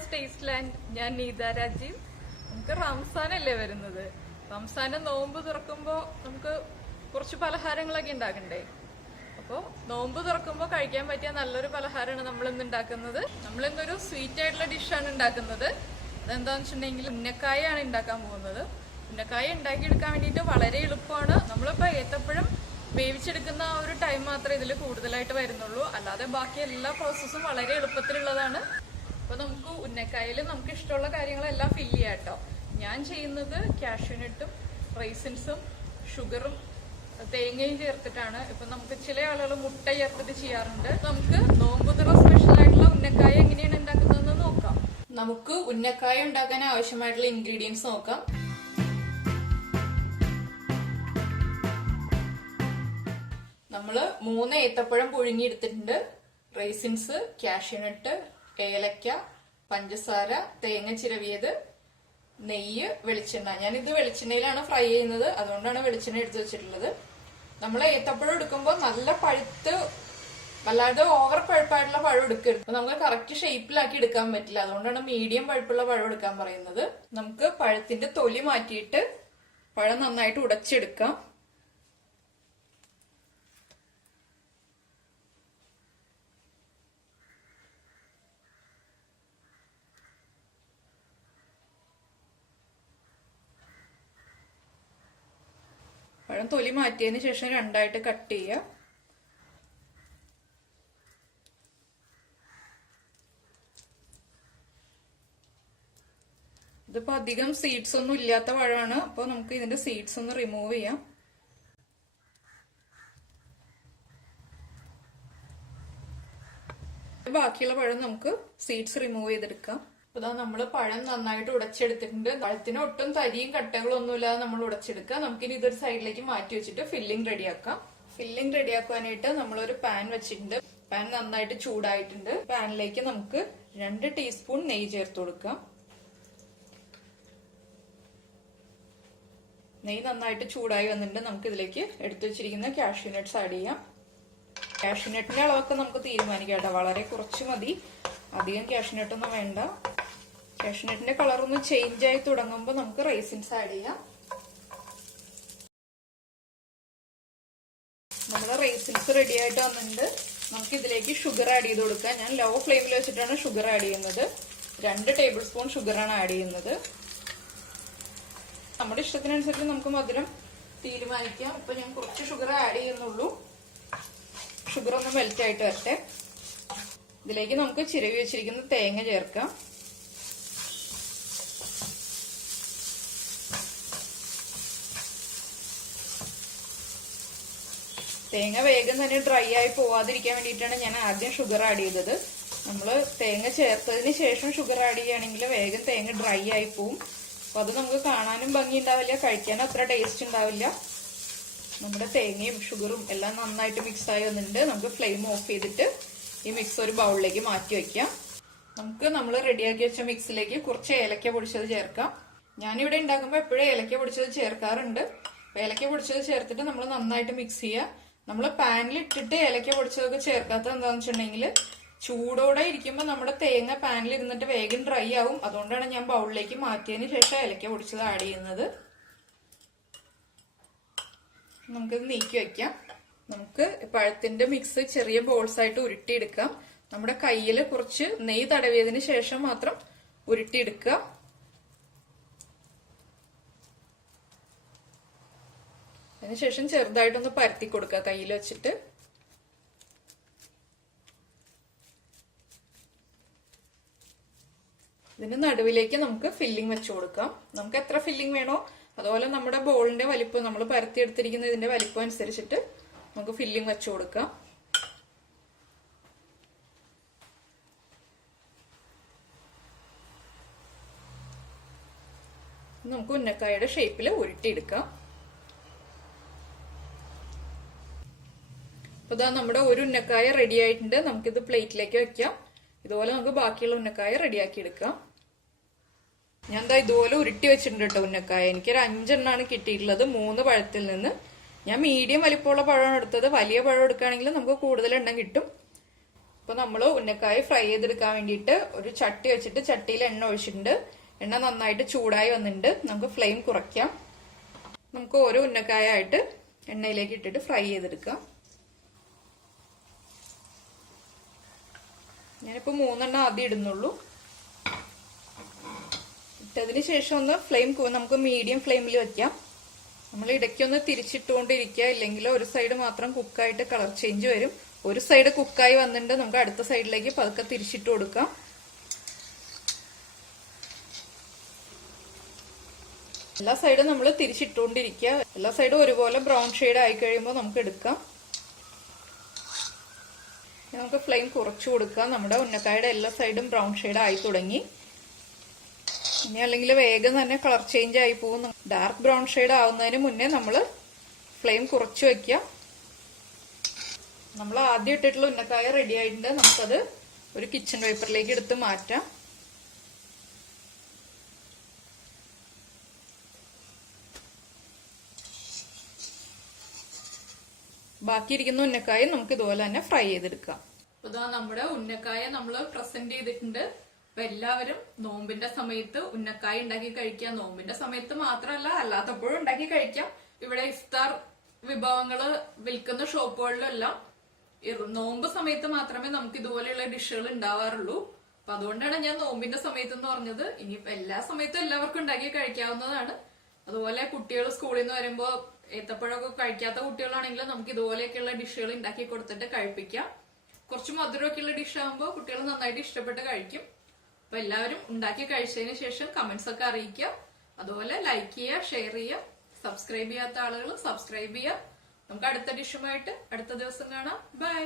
Fast taste land. ഞാൻ നീത രാജീവ്. നമുക്ക് റംസാനല്ലേ വരുന്നത്. റംസാന് നോമ്പ് തുറക്കുമ്പോ നമുക്ക് കുറച്ച് പലഹാരങ്ങളൊക്കെ ഉണ്ടാക്കണ്ടേ. അപ്പോൾ നോമ്പ് തുറക്കുമ്പോൾ കഴിക്കാൻ പറ്റിയ നല്ലൊരു പലഹാരമാണ് നമ്മൾ ഇന്ന് ഉണ്ടാക്കുന്നത്. നമ്മൾ ഇന്നൊരു സ്വീറ്റ് ആയിട്ടുള്ള ഡിഷാണ് ഉണ്ടാക്കുന്നത്. അതെന്താണെന്ന് വെച്ചിട്ടുണ്ടെങ്കിൽ ഉന്നക്കായാണ് ഉണ്ടാക്കാൻ പോകുന്നത്. ഉന്നക്കായ ഉണ്ടാക്കിയെടുക്കാൻ വേണ്ടിയിട്ട് വളരെ എളുപ്പമാണ്. നമ്മളിപ്പോൾ ഏത്തപ്പഴം വേവിച്ചെടുക്കുന്ന ആ ഒരു ടൈം മാത്രമേ ഇതിൽ കൂടുതലായിട്ട് വരുന്നുള്ളൂ. അല്ലാതെ ബാക്കി എല്ലാ പ്രോസസ്സും വളരെ എളുപ്പത്തിലുള്ളതാണ്. അപ്പോൾ നമുക്ക് ഉന്നക്കായയിൽ നമുക്ക് ഇഷ്ടമുള്ള കാര്യങ്ങളെല്ലാം ഫില്ല് ചെയ്യാം കേട്ടോ. ഞാൻ ചെയ്യുന്നത് കാഷ്യൂനട്ടും റൈസിൻസും ഷുഗറും തേങ്ങയും ചേർത്തിട്ടാണ്. ഇപ്പൊ നമുക്ക് ചില ആളുകൾ മുട്ട ചേർത്തിട്ട് ചെയ്യാറുണ്ട്. നമുക്ക് നോമ്പുതുറ സ്പെഷ്യൽ ആയിട്ടുള്ള ഉന്നക്കായ എങ്ങനെയാണ് ഉണ്ടാക്കുന്നതെന്ന് നോക്കാം. നമുക്ക് ഉന്നക്കായ ഉണ്ടാക്കാൻ ആവശ്യമായിട്ടുള്ള ഇൻഗ്രീഡിയൻസ് നോക്കാം. നമ്മള് 3 ഏത്തപ്പഴം പുഴുങ്ങിയെടുത്തിട്ടുണ്ട്. റൈസിൻസ്, കാഷ്യൂനട്ട്, ഏലക്ക, പഞ്ചസാര, തേങ്ങ ചിരവിയത്, നെയ്യ്, വെളിച്ചെണ്ണ. ഞാനിത് വെളിച്ചെണ്ണയിലാണ് ഫ്രൈ ചെയ്യുന്നത്, അതുകൊണ്ടാണ് വെളിച്ചെണ്ണ എടുത്ത് വെച്ചിട്ടുള്ളത്. നമ്മൾ ഏത്തപ്പഴം എടുക്കുമ്പോൾ നല്ല പഴുത്ത് അല്ലാതെ ഓവർ പഴുപ്പായിട്ടുള്ള പഴം എടുക്കരുത്. നമുക്ക് കറക്റ്റ് ഷേപ്പിലാക്കി എടുക്കാൻ പറ്റില്ല. അതുകൊണ്ടാണ് മീഡിയം പഴുപ്പുള്ള പഴം എടുക്കാൻ പറയുന്നത്. നമുക്ക് പഴത്തിന്റെ തൊലി മാറ്റിയിട്ട് പഴം നന്നായിട്ട് ഉടച്ചെടുക്കാം. പഴം തൊലി മാറ്റിയതിന് ശേഷം രണ്ടായിട്ട് കട്ട് ചെയ്യുക. ഇതിപ്പോ അധികം സീഡ്സ് ഒന്നും ഇല്ലാത്ത പഴമാണ്. അപ്പോൾ നമുക്ക് ഇതിന്റെ സീഡ്സ് ഒന്ന് റിമൂവ് ചെയ്യാം. ബാക്കിയുള്ള പഴം നമുക്ക് സീഡ്സ് റിമൂവ് ചെയ്തെടുക്കാം. അപ്പൊ നമ്മള് പഴം നന്നായിട്ട് ഉടച്ചെടുത്തിട്ടുണ്ട്. പഴത്തിന് ഒട്ടും തരിയും കട്ടകളൊന്നും ഇല്ലാതെ നമ്മൾ ഉടച്ചെടുക്കുക. നമുക്കിനി ഇതൊരു സൈഡിലേക്ക് മാറ്റി വെച്ചിട്ട് ഫില്ലിംഗ് റെഡിയാക്കാം. ഫില്ലിംഗ് റെഡിയാക്കാനായിട്ട് നമ്മളൊരു പാൻ വെച്ചിട്ടുണ്ട്. പാൻ നന്നായിട്ട് ചൂടായിട്ടുണ്ട്. പാനിലേക്ക് നമുക്ക് 2 ടീസ്പൂൺ നെയ്യ് ചേർത്ത് കൊടുക്കാം. നെയ്യ് നന്നായിട്ട് ചൂടായി വന്നിട്ടുണ്ട്. നമുക്ക് ഇതിലേക്ക് എടുത്തു വെച്ചിരിക്കുന്ന കാഷ്യൂനട്ട്സ് ആഡ് ചെയ്യാം. കാഷ്യൂനട്ടിന്റെ അളവൊക്കെ നമുക്ക് തീരുമാനിക്കാം കേട്ടോ. വളരെ കുറച്ച് മതി, അധികം കാഷ്യൂനട്ടൊന്നും വേണ്ട. കാഷ്യൂനട്ടിന്റെ കളർ ഒന്ന് ചേഞ്ച് ആയി തുടങ്ങുമ്പോൾ നമുക്ക് റൈസിൻസ് ആഡ് ചെയ്യാം. നമ്മുടെ റൈസിൻസ് റെഡി ആയിട്ട് വന്നിട്ടുണ്ട്. നമുക്ക് ഇതിലേക്ക് ഷുഗർ ആഡ് ചെയ്ത് കൊടുക്കാം. ഞാൻ ലോ ഫ്ലെയിമിൽ വെച്ചിട്ടാണ് ഷുഗർ ആഡ് ചെയ്യുന്നത്. 2 ടേബിൾ സ്പൂൺ ഷുഗറാണ് ആഡ് ചെയ്യുന്നത്. നമ്മുടെ ഇഷ്ടത്തിനനുസരിച്ച് നമുക്ക് മധുരം തീരുമാനിക്കാം. ഇപ്പൊ ഞാൻ കുറച്ച് ഷുഗർ ആഡ് ചെയ്യുന്നുള്ളൂ. ഷുഗർ ഒന്ന് മെൽറ്റ് ആയിട്ട് വരട്ടെ. ഇതിലേക്ക് നമുക്ക് ചിരവി വെച്ചിരിക്കുന്ന തേങ്ങ ചേർക്കാം. തേങ്ങ വേഗം തന്നെ ഡ്രൈ ആയി പോവാതിരിക്കാൻ വേണ്ടിയിട്ടാണ് ഞാൻ ആദ്യം ഷുഗർ ആഡ് ചെയ്തത്. നമ്മൾ തേങ്ങ ചേർത്തതിന് ശേഷം ഷുഗർ ആഡ് ചെയ്യുകയാണെങ്കിൽ വേഗം തേങ്ങ ഡ്രൈ ആയി പോവും. അപ്പൊ അത് നമുക്ക് കാണാനും ഭംഗി ഉണ്ടാവില്ല, കഴിക്കാനും അത്ര ടേസ്റ്റ് ഉണ്ടാവില്ല. നമ്മുടെ തേങ്ങയും ഷുഗറും എല്ലാം നന്നായിട്ട് മിക്സ് ആയി വന്നിട്ടുണ്ട്. നമുക്ക് ഫ്ലെയിം ഓഫ് ചെയ്തിട്ട് ഈ മിക്സ് ഒരു ബൗളിലേക്ക് മാറ്റി വെക്കാം. നമുക്ക് നമ്മൾ റെഡിയാക്കി വെച്ച മിക്സിലേക്ക് കുറച്ച് ഏലക്ക പൊടിച്ചത് ചേർക്കാം. ഞാനിവിടെ ഉണ്ടാക്കുമ്പോൾ എപ്പോഴും ഏലക്ക പൊടിച്ചത് ചേർക്കാറുണ്ട്. ഏലക്ക പൊടിച്ചത് ചേർത്തിട്ട് നമ്മൾ നന്നായിട്ട് മിക്സ് ചെയ്യുക. നമ്മൾ പാനിൽ ഇട്ടിട്ട് ഏലക്ക പൊടിച്ചതൊക്കെ ചേർക്കാത്തത് എന്താണെന്ന് വെച്ചിട്ടുണ്ടെങ്കിൽ ചൂടോടെ ഇരിക്കുമ്പോൾ നമ്മുടെ തേങ്ങ പാനിൽ ഇരുന്നിട്ട് വേഗം ഡ്രൈ ആവും. അതുകൊണ്ടാണ് ഞാൻ ബൗളിലേക്ക് മാറ്റിയതിന് ശേഷം ഏലക്ക പൊടിച്ചത് ആഡ് ചെയ്യുന്നത്. നമുക്കിത് നീക്കി വെക്കാം. നമുക്ക് പഴത്തിന്റെ മിക്സ് ചെറിയ ബോൾസ് ആയിട്ട് ഉരുട്ടിയെടുക്കാം. നമ്മുടെ കയ്യിൽ കുറച്ച് നെയ്യ് തടവിയതിന് ശേഷം മാത്രം ഉരുട്ടിയെടുക്കുക. അതിനുശേഷം ചെറുതായിട്ടൊന്ന് പരത്തി കൊടുക്കുക കയ്യിൽ വെച്ചിട്ട്. ഇതിന്റെ നടുവിലേക്ക് നമുക്ക് ഫില്ലിംഗ് വെച്ചു കൊടുക്കാം. നമുക്ക് എത്ര ഫില്ലിംഗ് വേണോ അതുപോലെ നമ്മുടെ ബോളിന്റെ വലിപ്പം, നമ്മൾ പരത്തിയെടുത്തിരിക്കുന്ന ഇതിന്റെ വലിപ്പം അനുസരിച്ചിട്ട് നമുക്ക് ഫില്ലിംഗ് വെച്ചു കൊടുക്കാം. നമുക്ക് ഉന്നക്കായയുടെ ഷേപ്പിൽ ഉരുട്ടിയെടുക്കാം. അപ്പൊ ഇതാ നമ്മുടെ ഒരു ഉന്നക്കായ റെഡി ആയിട്ടുണ്ട്. നമുക്കിത് പ്ലേറ്റിലേക്ക് വെക്കാം. ഇതുപോലെ നമുക്ക് ബാക്കിയുള്ള ഉന്നക്കായ റെഡിയാക്കി എടുക്കാം. ഞാൻ എന്താ ഇതുപോലെ ഉരുട്ടി വെച്ചിട്ടുണ്ട് കേട്ടോ ഉന്നക്കായ. എനിക്കൊരു 5 എണ്ണമാണ് കിട്ടിയിട്ടുള്ളത് 3 പഴത്തിൽ നിന്ന്. ഞാൻ മീഡിയം വലിപ്പമുള്ള പഴമാണ് എടുത്തത്. വലിയ പഴം എടുക്കുകയാണെങ്കിൽ നമുക്ക് കൂടുതൽ എണ്ണം കിട്ടും. അപ്പൊ നമ്മൾ ഉന്നക്കായ ഫ്രൈ ചെയ്തെടുക്കാൻ വേണ്ടിയിട്ട് ഒരു ചട്ടി വെച്ചിട്ട് ചട്ടിയിൽ എണ്ണ ഒഴിച്ചിട്ടുണ്ട്. എണ്ണ നന്നായിട്ട് ചൂടായി വന്നിട്ടുണ്ട്. നമുക്ക് ഫ്ലെയിം കുറയ്ക്കാം. നമുക്ക് ഓരോ ഉന്നക്കായ ആയിട്ട് എണ്ണയിലേക്ക് ഇട്ടിട്ട് ഫ്രൈ ചെയ്തെടുക്കാം. ഞാനിപ്പോ 3 ആദ്യം ഇടുന്നുള്ളൂ. ഇട്ടതിന് ശേഷം ഒന്ന് ഫ്ലെയിം നമുക്ക് മീഡിയം ഫ്ലെയിമിൽ വെക്കാം. നമ്മൾ ഇടയ്ക്കൊന്ന് തിരിച്ചിട്ടുകൊണ്ടിരിക്കുക, ഇല്ലെങ്കിൽ ഒരു സൈഡ് മാത്രം കുക്കായിട്ട് കളർ ചേഞ്ച് വരും. ഒരു സൈഡ് കുക്കായി വന്നിട്ട് നമുക്ക് അടുത്ത സൈഡിലേക്ക് പതുക്കെ തിരിച്ചിട്ട് കൊടുക്കാം. എല്ലാ സൈഡും നമ്മൾ തിരിച്ചിട്ടുകൊണ്ടിരിക്കുക. എല്ലാ സൈഡും ഒരുപോലെ ബ്രൗൺ ഷെയ്ഡ് ആയി കഴിയുമ്പോൾ നമുക്ക് എടുക്കാം. നമുക്ക് ഫ്ലെയിം കുറച്ചു കൊടുക്കാം. നമ്മുടെ ഉന്നക്കായുടെ എല്ലാ സൈഡും ബ്രൗൺ ഷെയ്ഡ് ആയി തുടങ്ങി. ഇനി അല്ലെങ്കിൽ വേഗം തന്നെ കളർ ചേഞ്ച് ആയി പോകും. ഡാർക്ക് ബ്രൗൺ ഷെയ്ഡ് ആവുന്നതിന് മുന്നേ നമ്മൾ ഫ്ലെയിം കുറച്ച് വെക്കാം. നമ്മൾ ആദ്യം ഇട്ടിട്ടുള്ള ഉന്നക്കായ റെഡി ആയിട്ടുണ്ട്. നമുക്കത് ഒരു കിച്ചൺ പേപ്പറിലേക്ക് എടുത്ത് മാറ്റാം. ബാക്കിയിരിക്കുന്ന ഉന്നക്കായ നമുക്ക് ഇതുപോലെ തന്നെ ഫ്രൈ ചെയ്തെടുക്കാം. ഇതാ നമ്മുടെ ഉന്നക്കായ നമ്മൾ പ്രസന്റ് ചെയ്തിട്ടുണ്ട്. അപ്പൊ എല്ലാവരും നോമ്പിന്റെ സമയത്ത് ഉന്നക്കായ ഉണ്ടാക്കി കഴിക്കാം. നോമ്പിന്റെ സമയത്ത് മാത്രമല്ല, അല്ലാത്തപ്പോഴും ഉണ്ടാക്കി കഴിക്കാം. ഇവിടെ ഇഫ്താർ വിഭവങ്ങള് വിൽക്കുന്ന ഷോപ്പുകളിലെല്ലാം നോമ്പ് സമയത്ത് മാത്രമേ നമുക്ക് ഇതുപോലെയുള്ള ഡിഷുകൾ ഉണ്ടാവാറുള്ളൂ. അപ്പൊ അതുകൊണ്ടാണ് ഞാൻ നോമ്പിന്റെ സമയത്ത് എന്ന് പറഞ്ഞത്. ഇനിയിപ്പോ എല്ലാ സമയത്തും എല്ലാവർക്കും ഉണ്ടാക്കി കഴിക്കാവുന്നതാണ്. അതുപോലെ കുട്ടികൾ സ്കൂളിൽ നിന്ന് വരുമ്പോ ഏത്തപ്പഴമൊക്കെ കഴിക്കാത്ത കുട്ടികളാണെങ്കിൽ നമുക്ക് ഇതുപോലെയൊക്കെയുള്ള ഡിഷുകൾ ഉണ്ടാക്കി കൊടുത്തിട്ട് കഴിപ്പിക്കാം. കുറച്ച് മധുരമൊക്കെയുള്ള ഡിഷ് ആകുമ്പോൾ കുട്ടികൾ നന്നായിട്ട് ഇഷ്ടപ്പെട്ട് കഴിക്കും. അപ്പൊ എല്ലാവരും ഉണ്ടാക്കി കഴിച്ചതിന് ശേഷം കമന്റ്സ് ഒക്കെ അറിയിക്കുക. അതുപോലെ ലൈക്ക് ചെയ്യുക, ഷെയർ ചെയ്യുക. സബ്സ്ക്രൈബ് ചെയ്യാത്ത ആളുകൾ സബ്സ്ക്രൈബ് ചെയ്യുക. നമുക്ക് അടുത്ത ഡിഷുമായിട്ട് അടുത്ത ദിവസം കാണാം. ബൈ.